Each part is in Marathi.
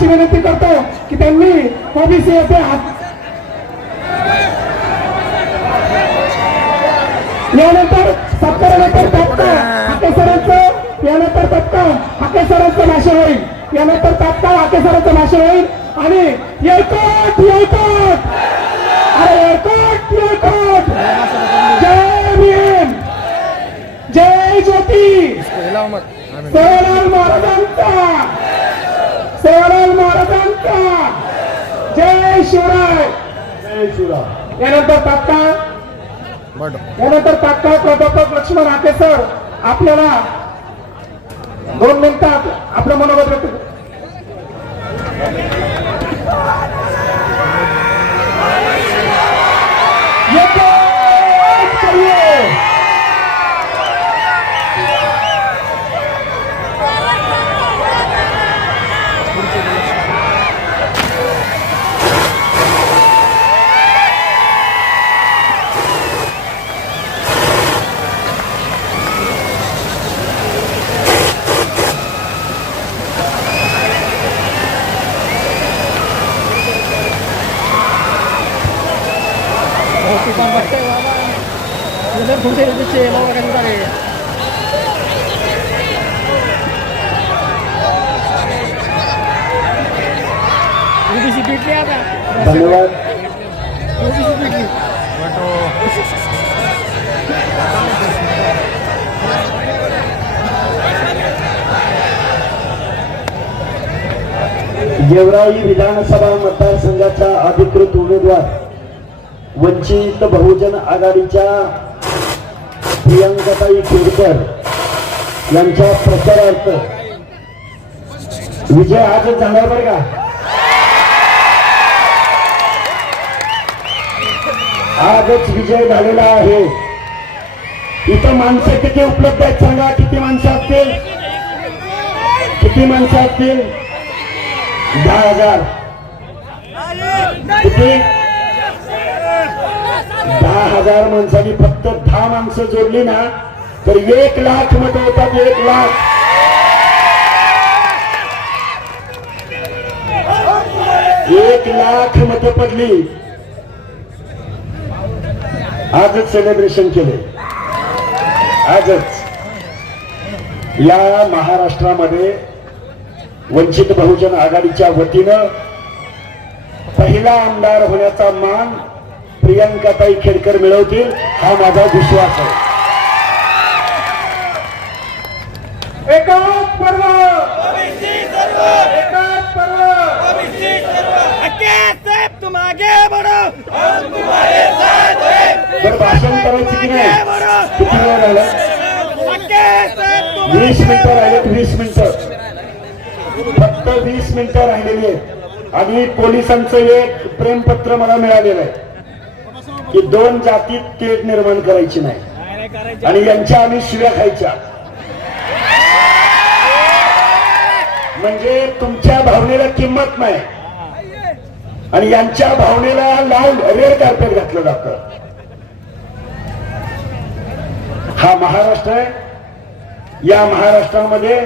अशी विनंती करतो की त्यांनी ओबीसी येथे यानंतर सत्कारानंतर तत्का हाकेसरांचं यानंतर तत्का हाकेसरांचं भाषण होईल. यानंतर तात्काळ हाकेसरांचं भाषण होईल. आणि येळकोट येळकोट! अरे येळकोट येळकोट! जय भीम! जय ज्योती! सेवालाल महाराजांचा! सेवालाल महाराजांचा. जय शिवराय. जय शिवराम यानंतर तात्काळ यानंतर तात्काळ प्राध्यापक लक्ष्मण आके सर आपल्याला दोन मिनिटात आपलं मनोगत व्यक्त गेवराई विधानसभा मतदारसंघाचा अधिकृत उमेदवार वंचित बहुजन आघाडीच्या प्रियंकाताई केरकर यांच्या प्रचारार्थ. विजय आजच झाला बरं का? आजच विजय झालेला आहे. इथं माणसं किती उपलब्ध आहेत सांगा? किती माणसं असतील? किती माणसं असतील? दहा हजार दहा हजार माणसांनी फक्त दहा माणसं जोडली ना तर एक लाख मत होतात एक लाख. एक लाख मत पडली. आजच सेलिब्रेशन केले. आजच. या महाराष्ट्रामध्ये वंचित बहुजन आघाडीच्या वतीनं पहिला आमदार होण्याचा मान प्रियंकाताई खेडकर मिळवतील हा माझा विश्वास आहे. एकाच पर्व! एकाच पर्व! साहेब तुम आगे बढ़ो बरं भाषण करायचं की नाही? किती वेळ राहिला? साहेब तुम वीस मिनिटं राहिलेत वीस मिनिटं. फक्त वीस मिनिटं राहिलेली आहेत. आणि पोलिसांचं एक प्रेमपत्र मला मिळालेलं आहे की दोन जातीत तेढ निर्माण करायची नाही. आणि यांच्या आम्ही शिव्या खायच्या. म्हणजे तुमच्या भावनेला किंमत नाही. आणि यांच्या भावनेला लाल रेड कार्पेट घातलं जातं हा महाराष्ट्र आहे. या महाराष्ट्रामध्ये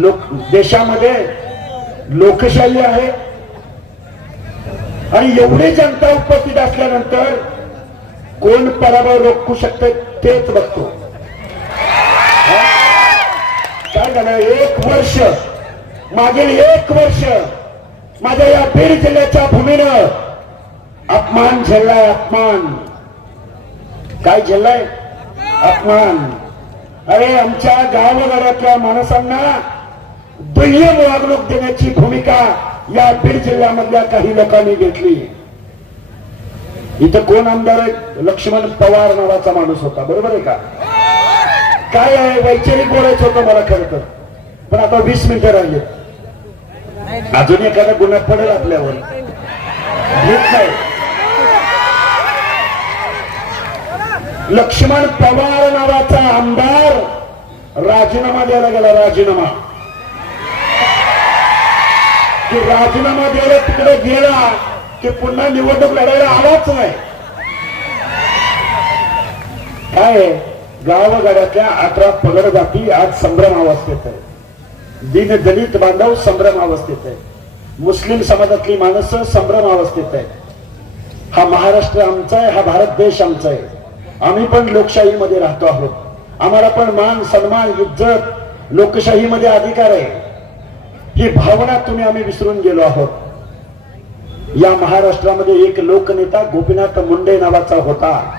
लोक देशामध्ये लोकशाही आहे. आणि एवढी जनता उपस्थित असल्यानंतर कोण पराभव रोखू शकते तेच बघतो. काय झालं? एक वर्ष मागील एक वर्ष माझ्या या बीड जिल्ह्याच्या भूमीनं अपमान झेललाय अपमान. काय झेललाय? अपमान. अरे आमच्या गावगाड्यातल्या माणसांना दुय्यम वागणूक देण्याची भूमिका या बीड जिल्ह्यामधल्या काही लोकांनी घेतली. इथं कोण आमदार आहे लक्ष्मण पवार नावाचा माणूस होता. बरोबर आहे का? काय आहे? वैचारिक बोलायचं होतं मला खरं तर. पण आता वीस मिनिटं राहिले. अजून एखादा गुन्हा पडेल आपल्यावर. घेत नाही. लक्ष्मण पवार नावाचा आमदार राजीनामा द्यायला गेला राजीनामा. की राजीनामा द्यायला तिकडे गेला की पुन्हा निवडणूक लढायला आलाच नाही. काय गावगाड्यातल्या अठरा पगड जाती आज संभ्रम अवस्थेत आहे. दिन दलित बांधव संभ्रम अवस्थेत आहे. मुस्लिम समाजातली माणसं संभ्रम अवस्थेत आहे हा महाराष्ट्र आमचा आहे हा भारत देश आमचा आहे. आम्ही पण लोकशाहीमध्ये राहतो आहोत. आम्हाला पण मान सन्मान इज्जत लोकशाहीमध्ये अधिकार आहे. ही भावना तुम्ही आम्ही विसरून गेलो आहोत. या महाराष्ट्रामध्ये एक लोकनेता गोपीनाथ मुंडे नावाचा होता.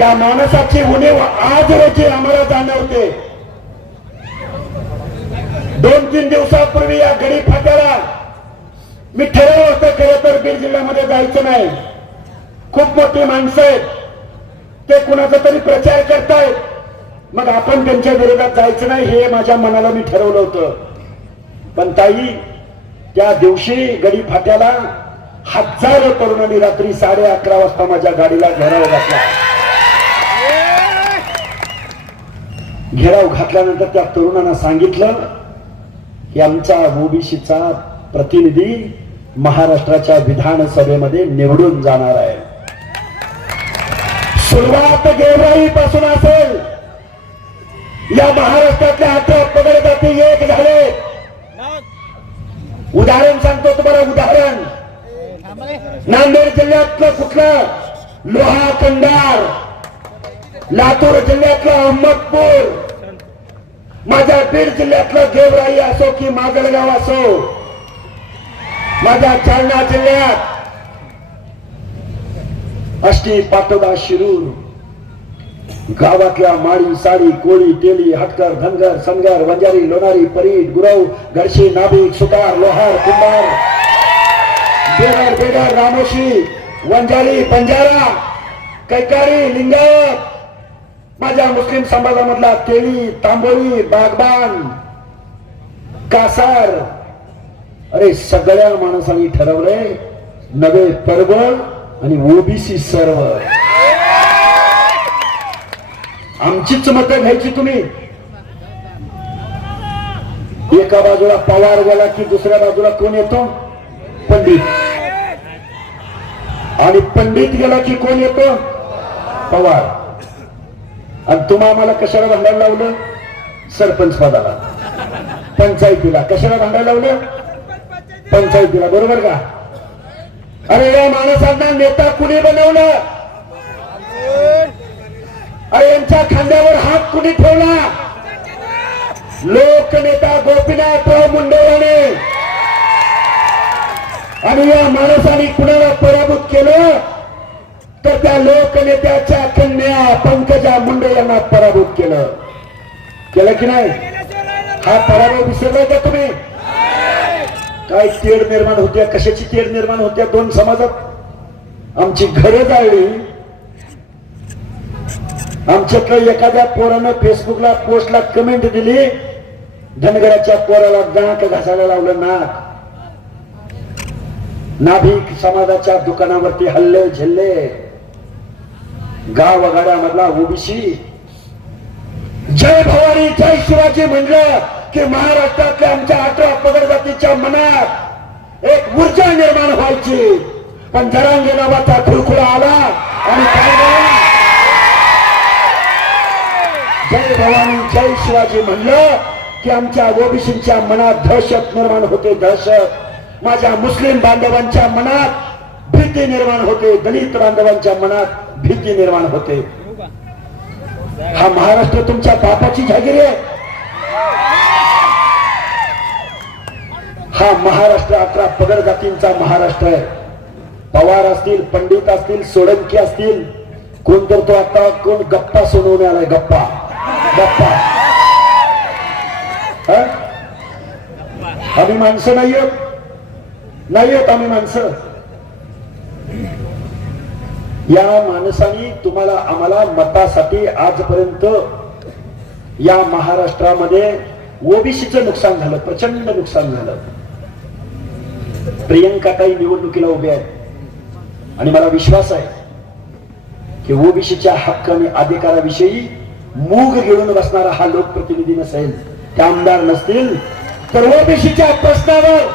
या माणसाची उणीव आज रोजी आम्हाला जाणवते. दोन तीन दिवसापूर्वी या गडी फाट्याला मी ठरवलं होतं खरं तर बीड जिल्ह्यामध्ये जायचं नाही. खूप मोठी माणसं आहेत. ते कुणाचा तरी प्रचार करतायत. मग आपण त्यांच्या विरोधात जायचं नाही हे माझ्या मनाला मी ठरवलं होतं. पण ताई त्या दिवशी गडी फाट्याला हजारो तरुणांनी रात्री साडे अकरा वाजता माझ्या गाडीला घेराव घातला. घेराव घातल्यानंतर त्या तरुणांना सांगितलं की आमचा ओबीसीचा प्रतिनिधी महाराष्ट्राच्या विधानसभेमध्ये निवडून जाणार आहे. सुरुवात गेवराई पासून असेल. या महाराष्ट्रातल्या अठरा पगड जाती एक झाले. उदाहरण सांगतो तुम्हाला उदाहरण. नांदेड जिल्ह्यातलं कुठलं? लोहा कंडार. लातूर जिल्ह्यातलं अहमदपूर. माझ्या बीड जिल्ह्यातलं देवराई असो की माजलगाव असो. माझ्या जालना जिल्ह्यात. अष्टी पाटोदा शिरूर. गावातल्या माळी साडी कोळी टेली हटकर धनगर सनगर वंजारी लोणारी परीट गुरव गडशी नाभिक सुतार लोहार कुंभार बेडर बेडर रामोशी वंजारी बंजारा कैकारी लिंगायत माझ्या मुस्लिम समाजामधला तेली तांबोळी बागबान कासार. अरे सगळ्या माणसांनी ठरवलंय नवे पर्व आणि ओबीसी सर्व. आमचीच मतं घ्यायची तुम्ही. एका बाजूला पवार गेला की दुसऱ्या बाजूला कोण येतो? पंडित. आणि पंडित गेला की कोण येतो? पवार. आणि तुम्हा आम्हाला कशाला भांडायला लावलं? सरपंच पदाला. पंचायतीला. कशाला भांडायला लावलं? पंचायतीला. बरोबर का? अरे या माणसांना नेता कुणी बनवलं? अरे यांच्या खांद्यावर हात कुणी ठेवला? लोकनेता गोपीनाथराव मुंडे याने आणि या माणसाने कुणाला पराभूत केलं? तर त्या लोकनेत्याच्या कन्या पंकजा मुंडे यांना पराभूत केलं. केलं की नाही? हा पराभव विसरलाय का तुम्ही? काय तेढ निर्माण होत्या? कशाची तेढ निर्माण होत्या? दोन समाजात? आमची घरं जाळली. आमच्यातलं एखाद्या पोरानं फेसबुकला पोस्टला कमेंट दिली धनगराच्या पोराला नाक घासायला लावलं नाक. नाभिक समाजाच्या दुकानावरती हल्ले झल्ले. गाव वगाड्यामधला ओबीसी. जय भवानी जय शिवाजी म्हणलं की महाराष्ट्रातल्या आमच्या अठरा पदर जातीच्या मनात एक ऊर्जा निर्माण व्हायची. पण जरांगे नावाचा खुळखुळा आला आणि काय झालं? जय भवानी जय शिवाजी म्हणलं की आमच्या ओबीसीच्या मनात दहशत निर्माण होते दहशत. माझ्या मुस्लिम बांधवांच्या मनात भीती निर्माण होते दलित बांधवांच्या मनात भीती निर्माण होते. हा महाराष्ट्र तुमच्या बापाची जागीर आहे. हा महाराष्ट्र अकरा पगड जातींचा महाराष्ट्र आहे. पवार असतील पंडित असतील सोळंकी असतील कोण तर तो आता कोण गप्पा सोडवून आलाय गप्पा. गप्पा आम्ही माणसं नाही आहोत नाही आहोत आम्ही माणसं या माणसाने तुम्हाला आम्हाला मतासाठी आजपर्यंत या महाराष्ट्रामध्ये ओबीसीचं नुकसान झालं प्रचंड नुकसान झालं. प्रियंका ताई निवडणुकीला उभे आहेत. आणि मला विश्वास आहे की ओबीसीच्या हक्क आणि अधिकाराविषयी मूग घेऊन बसणारा हा लोकप्रतिनिधी नसेल ते आमदार नसतील तर ओबीसीच्या प्रश्नावर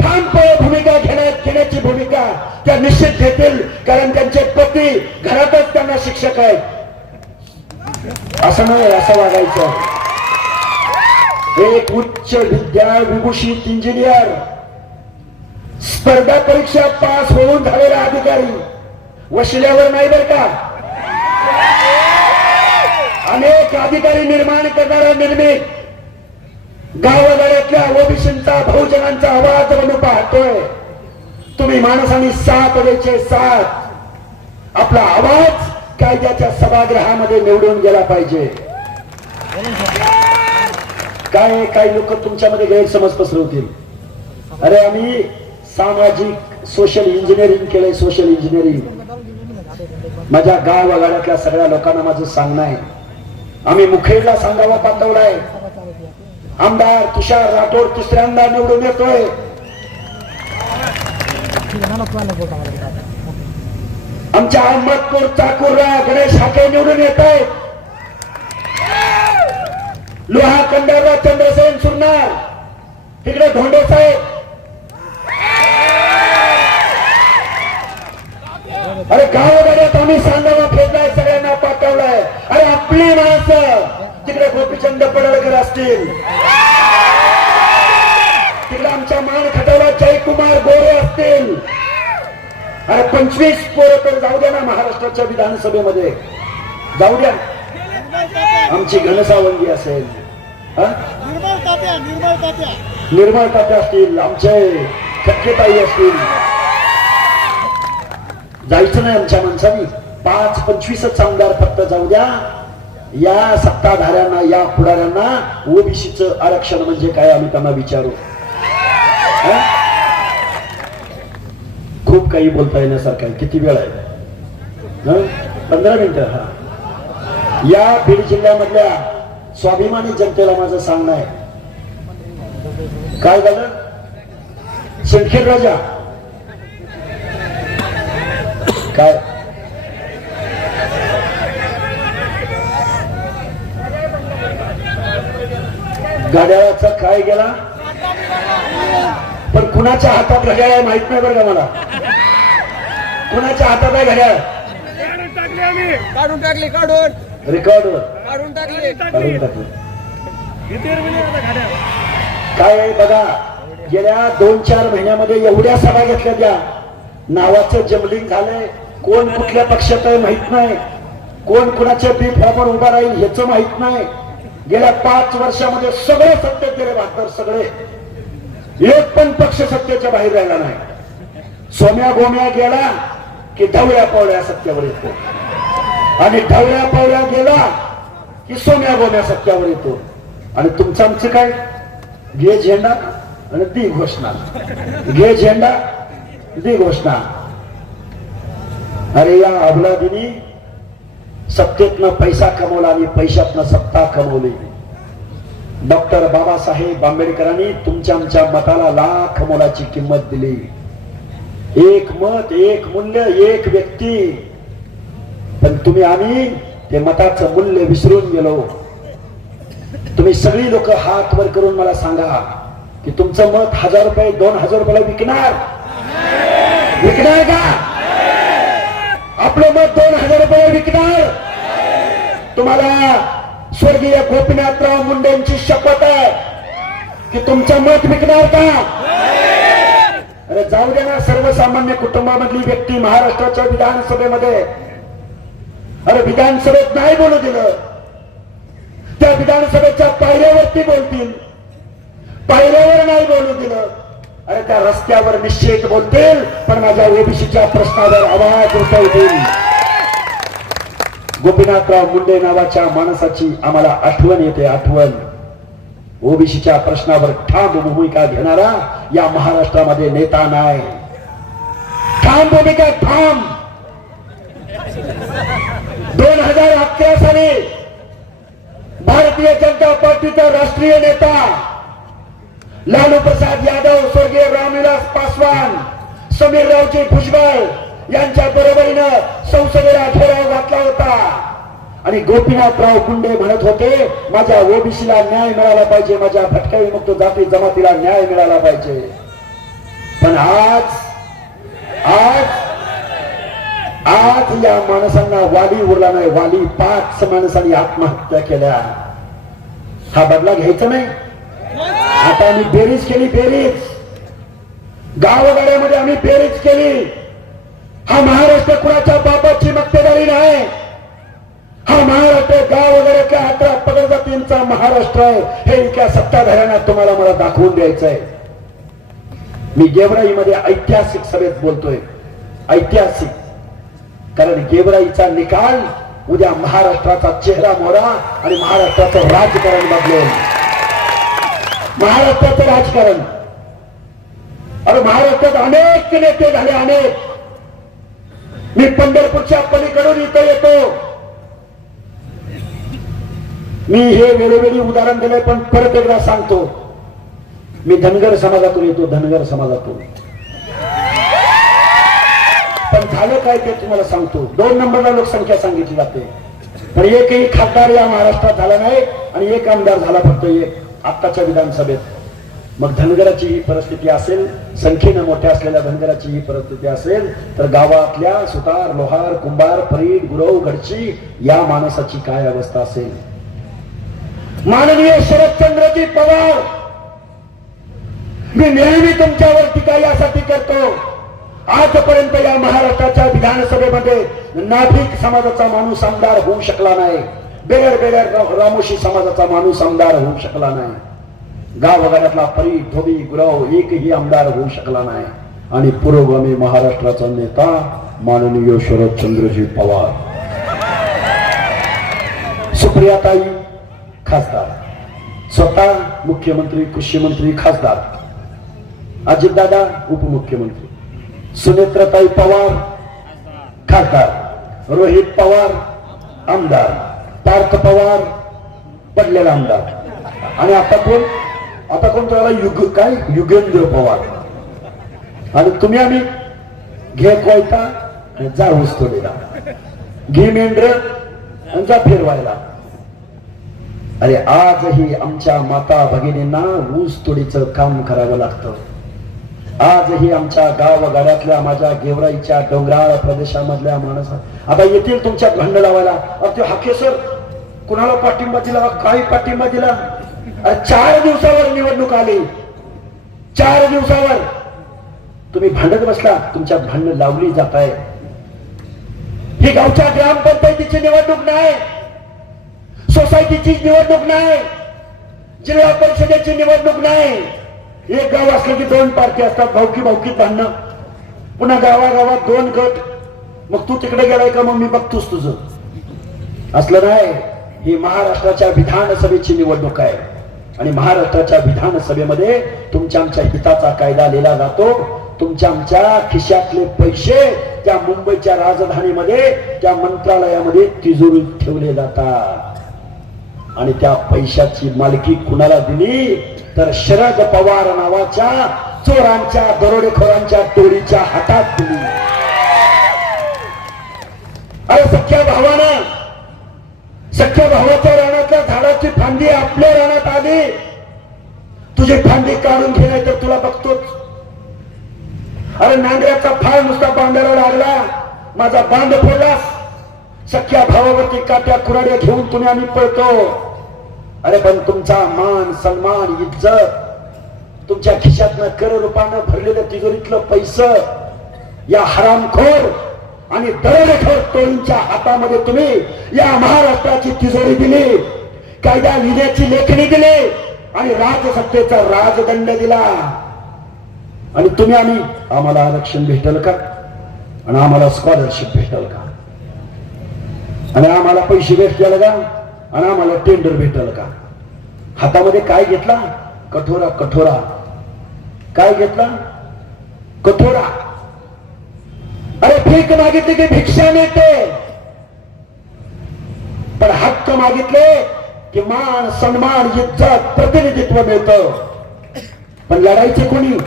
ठामपणे भूमिका घेण्यात घेण्याची भूमिका त्या निश्चित घेतील कारण त्यांचे पती घरातच त्यांना शिक्षक आहेत. असं नाही असं वागायचं एक उच्च विद्या विभूषित इंजिनियर स्पर्धा परीक्षा पास होऊन झालेला अधिकारी वशिल्यावर नाही बर का? अनेक अधिकारी निर्माण करणारा निर्मित गावगाड्यातल्या ओबीसींचा बहुजनांचा आवाज म्हणून पाहतोय. तुम्ही माणसांनी सात द्यायचे सात आपला आवाज कायद्याच्या सभागृहामध्ये निवडून गेला पाहिजे. काय काही लोक तुमच्यामध्ये गैरसमज पसरवतील. अरे आम्ही सामाजिक सोशल इंजिनिअरिंग केलंय सोशल इंजिनिअरिंग माझ्या गाव वगाड्यातल्या सगळ्या लोकांना माझं सांगणं आहे. आम्ही मुखेडला सांगावा पाठवलाय. आमदार तुषार राठोड तिसऱ्यांदा निवडून येतोय. आमच्या अहमदपूर चाकूरला गणेश हाके निवडून येत आहेत लोहा कंडारला चंद्रसेन सुरणार तिकडे धोंडे साहेब. अरे गावगाड्यात आम्ही सांगावा आणि अरे आपली माणसं तिकडे गोपीचंद पडळकर असतील. तिकडे आमच्या मान खटावला जयकुमार गोरे असतील. अरे पंचवीस पोरं तर जाऊ द्या ना महाराष्ट्राच्या विधानसभेमध्ये. जाऊ द्या. आमची घनसावंगी असेल. निर्मळ तात्या असतील आमचे खटकेताई असतील. जायचं नाही आमच्या माणसांनी. पाच पंचवीसच आमदार फक्त जाऊ द्या. या सत्ताधाऱ्यांना या पुढाऱ्यांना ओबीसीच आरक्षण म्हणजे काय आम्ही त्यांना विचारू. खूप काही बोलता येण्यासारखं आहे. किती वेळ आहे? पंधरा मिनिटं हा. या बीड जिल्ह्यामधल्या स्वाभिमानी जनतेला माझं सांगणं आहे. काय झालं? सिंदखेड राजा. काय? घड्याळाचा काय गेला? पण कुणाच्या हातात घड्याळ आहे माहीत नाही बरं का मला. कुणाच्या हातात आहे घड्याळ? काढून टाकली काढून. रेकॉर्डवर काढून टाकली. काढून टाकलं. काय आहे बघा गेल्या दोन चार महिन्यामध्ये एवढ्या सभा घेतल्या त्या. नावाचं जमलिंग झालंय. कोण कुठल्या पक्षात आहे माहीत नाही. कोण कुणाच्या बी फॉर्मवर उभा राहील ह्याच माहीत नाही. गेल्या पाच वर्षामध्ये सगळे सत्तेत गेले भागदार सगळे. एक पण पक्ष सत्तेच्या बाहेर राहिला नाही. सोम्या गोम्या गेला की ढवळ्या पावळ्या सत्तेवर येतो. आणि ढवळ्या पावळ्या गेला की सोम्या गोम्या सत्यावर येतो. आणि तुमचं आमचं काय? घे झेंडा आणि ती घोषणा. घे झेंडा दी घोषणा. अरे या अबलादीनी सत्तेतनं पैसा कमवला आणि पैशातनं सत्ता कमवली. डॉक्टर बाबासाहेब आंबेडकरांनी तुमच्या आमच्या मताला लाख मोलाची किंमत दिली. एक मत एक मूल्य एक व्यक्ती. पण तुम्ही आम्ही ते मताचं मूल्य विसरून गेलो. तुम्ही सगळी लोक हात वर करून मला सांगा की तुमचं मत हजार रुपये दोन हजार रुपयाला विकणार? विकणार का? आपलं मत दोन हजार रुपये विकणार? तुम्हाला स्वर्गीय गोपीनाथराव मुंडेंची शपथ आहे की तुमचं मत विकणार का? अरे जाऊ दे ना सर्वसामान्य कुटुंबामधली व्यक्ती महाराष्ट्राच्या विधानसभेमध्ये. अरे विधानसभेत नाही बोलू दिलं. त्या विधानसभेच्या पायऱ्यावरती बोलतील. पायऱ्यावर नाही बोलू दिलं. अरे त्या रस्त्यावर निश्चित बोलतील पण माझ्या ओबीसीच्या प्रश्नावर आवाज उठवतील. गोपीनाथराव मुंडे नावाच्या माणसाची आम्हाला आठवण येते आठवण. ओबीसीच्या प्रश्नावर ठाम भूमिका घेणारा या महाराष्ट्रामध्ये नेता नाही. ठाम भूमिका ठाम. दोन हजार अकरा साली भारतीय जनता पार्टीचा राष्ट्रीय नेता लालू प्रसाद यादव स्वर्गीय रामविलास पासवान समीररावजी भुजबळ यांच्या बरोबरीनं संसदेला ठराव घातला होता. आणि गोपीनाथराव कुंडे म्हणत होते माझ्या ओबीसीला न्याय मिळाला पाहिजे माझ्या भटक्या विमुक्त जाती जमातीला न्याय मिळाला पाहिजे. पण आज आज आज या माणसांना वाली उरला नाही वाली पाच माणसांनी आत्महत्या केल्या. हा बदला घ्यायचा नाही. आता आम्ही बेरीज केली बेरीज. गावगाड्यामध्ये आम्ही बेरीज केली. हा महाराष्ट्र कुणाच्या बापाची मक्तेदारी नाही? हा महाराष्ट्र गाव वगैरे अकरा पगड जातींचा महाराष्ट्र आहे. हे इतक्या सत्ताधाऱ्यांना तुम्हाला मला दाखवून द्यायचं आहे मी गेवराईमध्ये ऐतिहासिक सभेत बोलतोय. ऐतिहासिक. कारण गेवराईचा निकाल उद्या महाराष्ट्राचा चेहरा मोरा आणि महाराष्ट्राचं राजकारण बदलेल. महाराष्ट्राचं राजकारण. अरे महाराष्ट्रात अनेक नेते झाले अनेक. मी पंढरपूरच्या पलीकडून इथं येतो. मी हे वेळोवेळी उदाहरण दिलंय पण परत एकदा सांगतो. मी धनगर समाजातून येतो धनगर समाजातून. पण झालं काय ते तुम्हाला सांगतो. दोन नंबरला लोकसंख्या सांगितली जाते. पण एकही खासदार या महाराष्ट्रात झाला नाही आणि एक आमदार झाला फक्त एक. आत्ताच्या विधानसभेत. मग धनगराची ही परिस्थिती असेल संख्येनं मोठ्या असलेल्या धनगराची ही परिस्थिती असेल तर गावातल्या सुतार लोहार कुंभार फरीद गुरव गडची या माणसाची काय अवस्था असेल? माननीय शरदचंद्रजी पवार मी नेहमी तुमच्यावर टीका यासाठी करतो. आजपर्यंत या महाराष्ट्राच्या विधानसभेमध्ये नाभिक समाजाचा माणूस आमदार होऊ शकला नाही. बेगर बेगर रामोशी समाजाचा माणूस आमदार होऊ शकला नाही. गावगाड्यातला परी धोबी गुरव एकही आमदार होऊ शकला नाही. आणि पुरोगामी महाराष्ट्राचा नेता माननीय शरदचंद्रजी पवार. सुप्रियाताई खासदार. स्वतः मुख्यमंत्री कृषी मंत्री खासदार. अजितदादा उपमुख्यमंत्री. सुनेत्रताई पवार खासदार. रोहित पवार आमदार. पार्थ पवार पडलेला आमदार. आणि आता कोण? आता कोण त्याला युग काय? युगेंद्र पवार. आणि तुम्ही आम्ही घे कोयता जा ऊसतोडीला. घे मेंढ्र आणि जा फिरवायला. अरे आजही आमच्या माता भगिनींना ऊस तोडीचं काम करावं लागतं. आजही आमच्या गावगाड्यातल्या माझ्या गेवराईच्या डोंगराळ प्रदेशामधल्या माणसात. आता येतील तुमच्या भांड लावायला अरे ते हाकेसर कुणाला पाठिंबा दिला काही पाठिंबा दिला? अरे चार दिवसावर निवडणूक आली. चार दिवसावर. तुम्ही भांडत बसला तुमच्या भांडण लावली जात आहे ही गावच्या ग्रामपंचायतीची निवडणूक नाही. सोसायटीची निवडणूक नाही. जिल्हा परिषदेची निवडणूक नाही. एक गाव असलं की दोन पार्टी असतात भाऊकी भावकी भांडणं पुन्हा गावागावात दोन गट. मग तू तिकडे गेलाय का मग मी बघतोस तुझं? असलं नाही. ही महाराष्ट्राच्या विधानसभेची निवडणूक आहे. आणि महाराष्ट्राच्या विधानसभेमध्ये तुमच्या आमच्या हिताचा कायदा लिहिला जातो. तुमच्या आमच्या खिशातले पैसे त्या मुंबईच्या राजधानीमध्ये त्या मंत्रालयामध्ये तिजोरी ठेवले जातात. आणि त्या पैशाची मालकी कुणाला दिली? तर शरद पवार नावाच्या चोरांच्या दरोडेखोरांच्या टोळीच्या हातात दिली. अरे सख्या भावानं सख्या भावाच्या रानातल्या झाडाची फांदी आपल्या रानात आली. तुझी फांदी काढून घे तर तुला बघतोच. अरे नांगऱ्याचा फाळ नुसता बांधायला लागला. माझा बांध फोडलास. सख्या भावावरती काट्या कुराड्या घेऊन तुम्ही आम्ही पळतो. अरे पण तुमचा मान सन्मान इज्जत तुमच्या खिशातनं कर रूपानं भरलेलं तिजोरीतलं पैस या हरामखोर आणि दरोडेखोर टोळींच्या हातामध्ये तुम्ही या महाराष्ट्राची तिजोरी दिली कायदा लिहिण्याची लेखणी दिली आणि राजसत्तेचा राजदंड दिला. आणि तुम्ही आम्ही आम्हाला आरक्षण भेटल का? आणि आम्हाला स्कॉलरशिप भेटल का? आणि आम्हाला पैसे भेटतील का? आणि आम्हाला टेंडर भेटल का? हातामध्ये काय घेतला? कठोरा कठोरा. काय घेतला? कठोरा. अरे भीक मागितली की भिक्षा मिळते. पण हक्क मागितले की मान सन्मान इज्जत प्रतिनिधित्व मिळतं. पण लढायचे कोणी?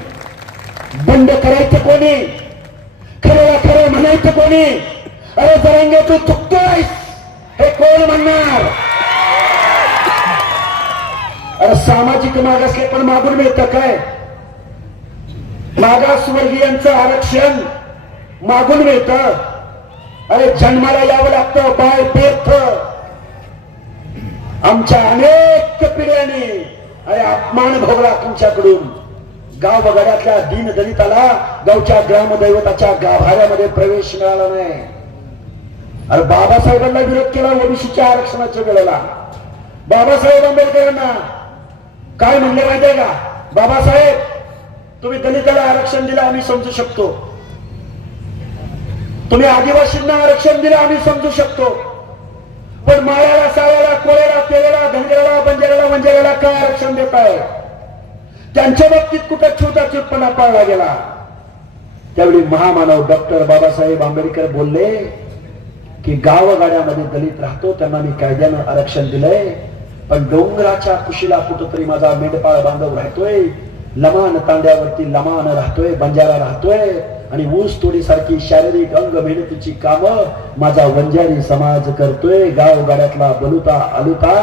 बंड करायचं कोणी? खरं खरं म्हणायचं कोणी? अरे जरांगे तू चुकतोय हे कोण म्हणणार? अरे सामाजिक मागासले पण मागून मिळतं काय? मागासवर्गीयांचं आरक्षण मागून मिळतं. अरे जन्माला यावं लागतं बाय पेथ आमच्या अनेक पिढ्यांनी अरे अपमान भोगला तुमच्याकडून. गाव वगैरेतल्या दीन दलिताला गावच्या ग्रामदैवताच्या गाभाऱ्यामध्ये प्रवेश मिळाला नाही. अरे बाबासाहेबांना विरोध केला ओबीसीच्या आरक्षणाच्या वेळेला. बाबासाहेब आंबेडकरांना काय म्हणले माहितीये का? बाबासाहेब तुम्ही दलिताला आरक्षण दिलं आम्ही समजू शकतो. तुम्ही आदिवासींना आरक्षण दिलं आम्ही समजू शकतो. पण माळ्याला साळ्याला कोळ्याला तेलेला धनगराला बंजाराला वंजाराला काय आरक्षण देत आहे? त्यांच्या बाबतीत कुठं छोटा छुटपणा पाळला गेला? त्यावेळी महामानव डॉक्टर बाबासाहेब आंबेडकर बोलले की गावगाड्यामध्ये दलित राहतो त्यांना मी कायद्यानं आरक्षण दिलंय. पण डोंगराच्या कुशीला कुठंतरी माझा मेंढपाळ बांधव राहतोय. लमान तांड्यावरती लमान राहतोय बंजारा राहतोय आणि ऊस तोडीसारखी शारीरिक अंग मेहनतीची कामं माझा वंजारी समाज करतोय. गाव गाड्यातला बलुता आलुता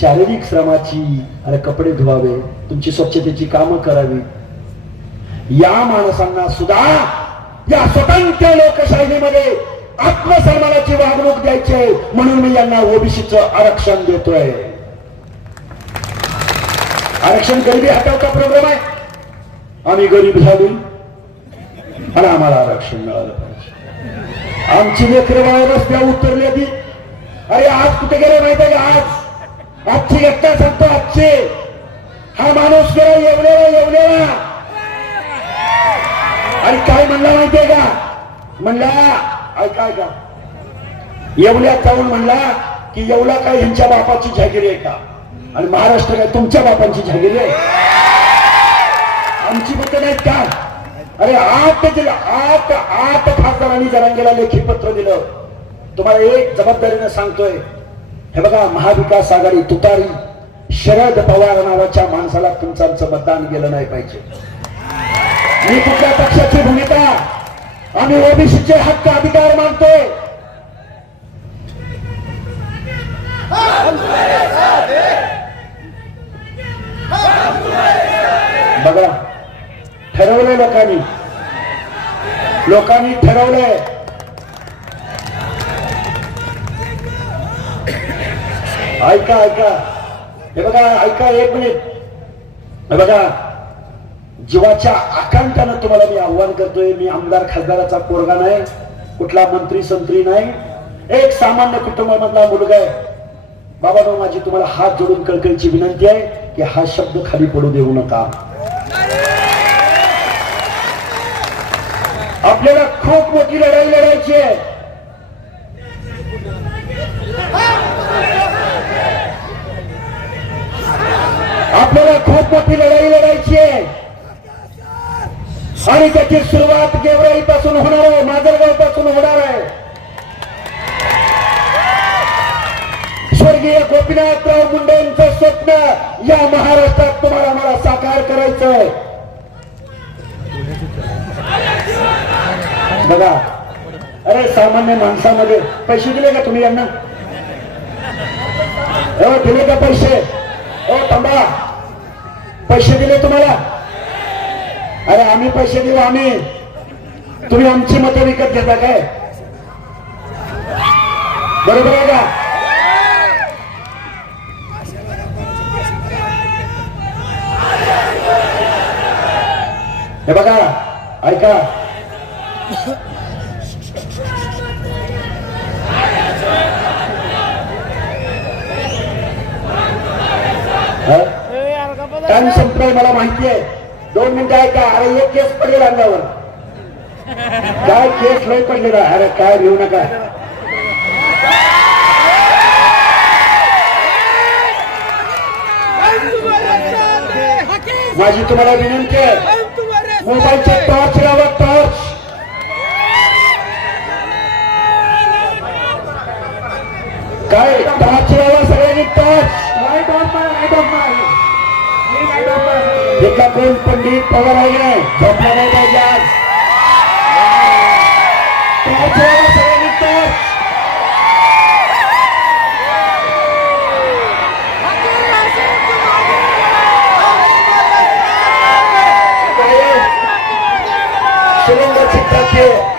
शारीरिक श्रमाची अरे कपडे धुवावे तुमची स्वच्छतेची कामं करावी. या माणसांना सुद्धा या स्वतंत्र लोकशाहीमध्ये आत्मसन्मानाची वागणूक द्यायची म्हणून मी यांना ओबीसीचं आरक्षण देतोय. आरक्षण गरिबी का प्रोग्राम आहे? आम्ही गरीब झालो. आणि आम्हाला आरक्षण मिळालं पाहिजे. आमची लेकरं बाळ रस्त्या उतरली ती अरे आज कुठे गेले आहे का? आज. आजची घटना सांगतो आजचे. हा माणूस गेला एवढेला एवढेला आणि काय म्हणला माहितीये का? म्हणला ऐकाय का येवल्यात जाऊन म्हणला की येवला काय ह्यांच्या बापाची जागिरी आहे का? आणि महाराष्ट्र काय तुमच्या बापांची झालेली आहे. आमची मत नाहीत का? अरे आत दिलं आत आत खासदारांनी जरांगेला लेखी पत्र दिलं. तुम्हाला एक जबाबदारीनं सांगतोय. हे बघा महाविकास आघाडी तुतारी शरद पवार नावाच्या माणसाला तुमचं आमचं मतदान गेलं नाही पाहिजे. मी कुठल्या पक्षाची भूमिका आम्ही ओबीसीचे हक्क अधिकार मानतोय. बघा ठरवलंय लोकांनी. लोकांनी ठरवलंय. ऐका ऐका. हे बघा ऐका एक मिनिट. हे बघा जीवाच्या आकांक्षानं तुम्हाला मी आव्हान करतोय मी आमदार खासदाराचा पोरगा नाही कुठला मंत्री संत्री नाही. एक सामान्य कुटुंबामधला मुलगा आहे. बाबा माझी तुम्हाला हात जोडून कळकळीची विनंती आहे की हा शब्द खाली पडू देऊ नका. आपल्याला खूप मोठी लढाई लढायची आहे. आपल्याला खूप मोठी लढाई लढायची आहे. आणि त्याची सुरुवात गेवराई पासून होणार आहे माजलगावपासून होणार आहे. गोपीनाथराव मुंडेंचं स्वप्न या महाराष्ट्रात तुम्हाला मला साकार करायचंय. बघा अरे सामान्य माणसामध्ये पैसे दिले का तुम्ही यांना? हो दिले का पैसे? हो थांबा. पैसे दिले तुम्हाला? अरे आम्ही पैसे देऊ आम्ही. तुम्ही आमची मतं विकत घेता काय? बरोबर आहे का? हे बघा ऐका. हा? टाइम संपलाय मला माहिती आहे दोन मिनिटं ऐका. अरे एक केस पडले अंगावर. काय केस लय पडलेला? अरे काय घेऊ नका. माझी तुम्हाला विनंती आहे. मोबाईलचे टॉर्च लावा टॉर्च काय टॉर्च लावा सगळ्यांनी टॉर्च लाइट ऑफ माय लाइट ऑफ माय मी कोण पंडित पवार आहे झोपला नाही पाहिजे सिलेंडरची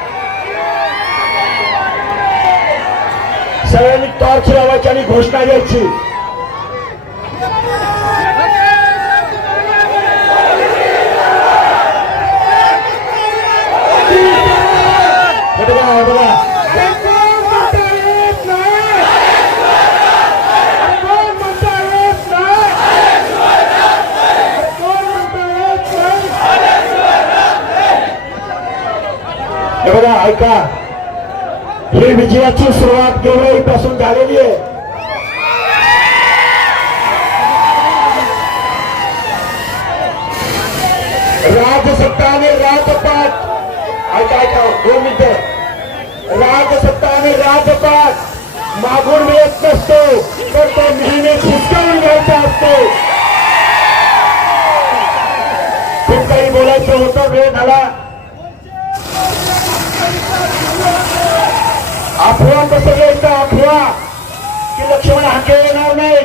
सगळ्यांनी टॉर्च लावायची आणि घोषणा द्यायची. हे बघा ऐका. ही विजयाची सुरुवात गेवराई पासून झालेली आहे. राजसत्ता आणि राजपाट. ऐका ऐका दोन मिनिटं. राजसत्ता आणि राजपाट. मागून मिळत नसतो तर तो नेहमी शिकवून घ्यायचा असतो. खूप काही बोलायचं होतं वेळ झाला. अफवा कसं का अफवा की लक्ष्मण हाके येणार नाही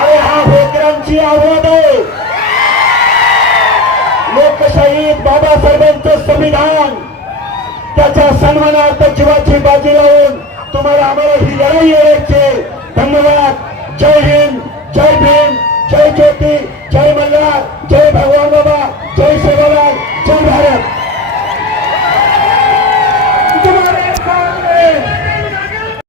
अरे हा होकरांची आवड आहे. लोकशाहीत बाबासाहेबांचं संविधान त्याच्या सन्मानार्थ जीवाची बाजी लावून तुम्हाला आम्हाला ही लढाई लढायची धन्यवाद. जय हिंद. जय भीम. जय ज्योती जय मल्हार जय भगवान बाबा जय सेवालाल जय भारत.